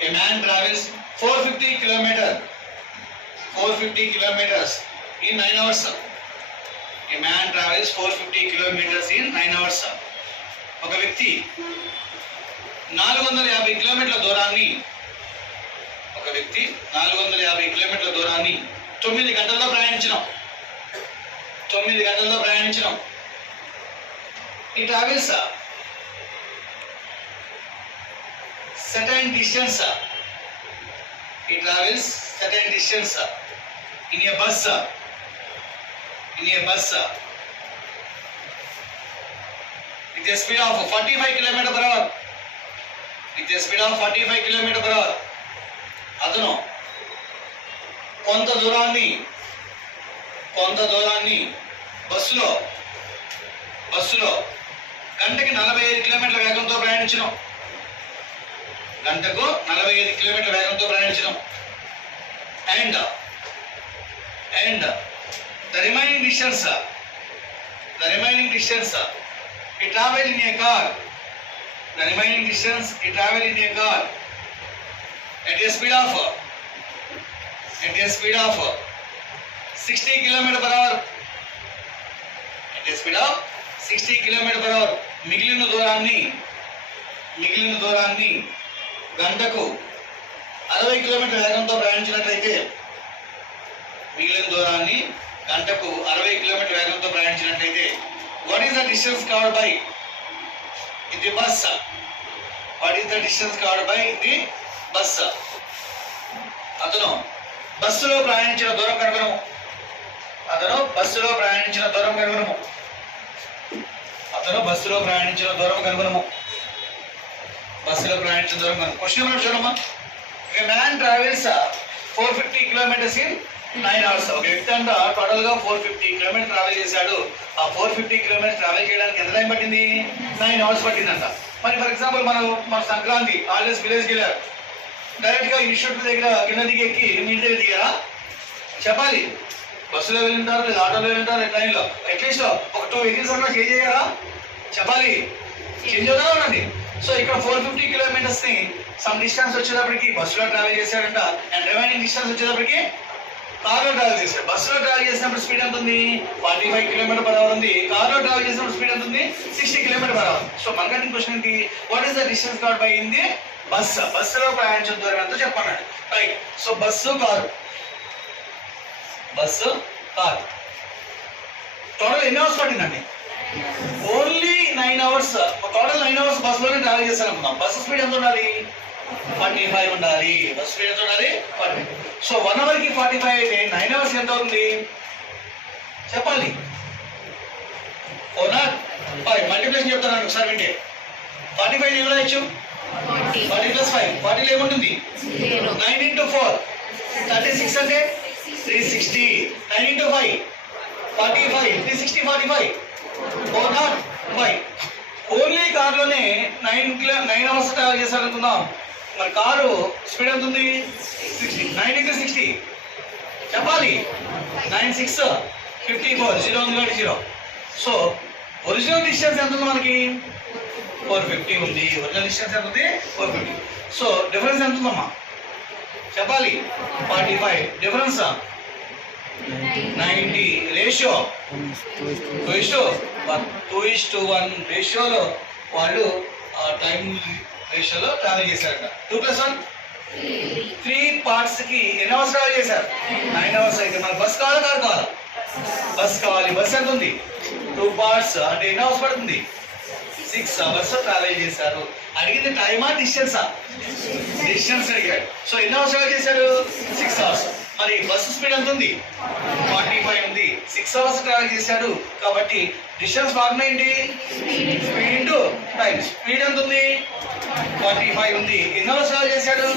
A man travels 450 kilometers in 9 hours. A man travels 450 kilometers in 9 hours. ఒక వ్యక్తి 450 కిలోమీటర్ల దూరాన్ని 9 గంటల్లో ప్రయాణించడం. He travels certain distance. In a bus. With a speed of 45 km per hour. అతను కొంత దూరాన్ని బస్సులో గంటకి 45 కిలోమీటర్ల వేగంతో ప్రయాణించడం. And the remaining distance he traveled in a car. At a speed of 60 km per hour. మిగిలిన దూరాన్ని గంటకు 60 కిలోమీటర్ల వేగంతో ప్రయాణించినట్లయితే what is the distance covered by in the bus? అతను బస్సులో ప్రయాణించిన దూరం కనుగొనము. క్వశ్చన్ నెంబర్ చూడమ్మా. A man travels 450 kilometers in 9 hours. ఒక వ్యక్తి అంట టోటల్ గా 450 కిలోమీటర్ ట్రావెల్ చేశాడు. ఆ 450 కిలోమీటర్ ట్రావెల్ చేయడానికి ఎంత టైం పట్టింది? 9 hours పట్టిందంట. మరి ఫర్ ఎగ్జాంపుల్ మన సంక్రాంతి హాలిడేస్ విలేజ్కి వెళ్ళారు. డైరెక్ట్ గా ఇన్స్టిట్యూట్ దగ్గర కింద దిగెక్కి మీ ఇంటి దగ్గర దిగారా? చెప్పాలి. బస్సులో వెళ్ళింటారు, లేదా ఆటోలో వెళ్ళింటారు, ట్రైన్లో. అట్లీస్ట్ ఒక 2 వెహికల్స్ అన్నా చేంజ్ చేయాలా? చెప్పాలి. చేంజ్ అవుతా ఉండండి. సో ఇక్కడ 450 కిలోమీటర్స్ ని సమ్ డిస్టెన్స్ వచ్చేటప్పటికి బస్సులో ట్రావెల్ చేశాడంట. అండ్ రిమైనింగ్ డిస్టెన్స్ వచ్చేటప్పటికి కార్లో ట్రావెల్ చేశాడు. బస్సులో ట్రావెల్ చేసినప్పుడు స్పీడ్ ఎంత ఉంది? 45 కిలోమీటర్ పర్ అవర్ ఉంది. కార్లో ట్రావెల్ చేసినప్పుడు స్పీడ్ ఎంత ఉంది? 60 కిలోమీటర్ పర్ అవర్. సో మనకంటే క్వశ్చన్ ఏంటి? What is the distance covered by in the bus? బస్సులో ప్రయాణించిన దూరం ఎంతో చెప్పన్నాడు. Right. So bus car total ఎన్ని అవర్స్ పట్టిందండి? Only 9 hours. టోటల్ 9 hours బస్సులోనే ట్రావెల్ చేశాను అనుకుందాం. బస్సు స్పీడ్ ఎంత ఉండాలి? 45 ఉండాలి. బస్సు స్పీడ్ ఎంత ఉండాలి? 40. సో 1 hour కి 45 అయితే 9 hours ఎంత అవుతుంది? చెప్పాలి. 405 మల్టిప్లికేషన్ చెప్తాను ఒకసారి వింటే. 45 ని ఎలా ఇచ్చు? 40 + 5. 40 ఏముంటుంది? 9 × 4 36 అంటే 360. 9 × 5 45. 360 45. 405. ఓన్లీ కార్లోనే 9 hours ట్రావెల్ చేశారు అనుకుందాం. మరి కారు స్పీడ్ ఎంత ఉంది? 60. 9 × 60 చెప్పాలి. 9 × 6 54. 0 ఉంది కాబట్టి 0. సో ఒరిజినల్ డిస్టెన్స్ ఎంత ఉంది మనకి? 450 ఉంది. ఒరిజినల్ డిస్టెన్స్ ఎంత ఉంది? 450. సో డిఫరెన్స్ ఎంత ఉందమ్మా? చెప్పాలి. 45. డిఫరెన్స్ 90. రేషియో 2:1 రేషియోలో వాళ్ళు టైం రేషియోలో ట్రావెల్ చేశారట. 2 + 1 3 పార్ట్స్ కి ఎన్ని అవర్స్ ట్రావెల్ చేశారు? 9 hours. అయితే మనకు బస్ కావాలి, కారు కావాలి? బస్ కావాలి. బస్ ఎంత ఉంది? 2 parts అంటే ఎన్ని అవర్స్ పడుతుంది? 6 hours ట్రావెల్ చేశారు. అడిగింది టైమా డిస్టెన్సా? డిస్టెన్స్ అడిగాడు. సో ఎన్ని అవర్స్ ట్రావెల్ చేశారు? 6 hours. మరి బస్సు స్పీడ్ ఎంత ఉంది? 45 ఉంది. 6 hours ట్రావెల్ చేశాడు కాబట్టి డిస్టెన్స్ ఫార్ములా ఏంటి? Speed into time. స్పీడ్ ఎంత ఉంది? 45 ఉంది. ఎన్ని అవర్స్ ట్రావెల్ చేశాడు?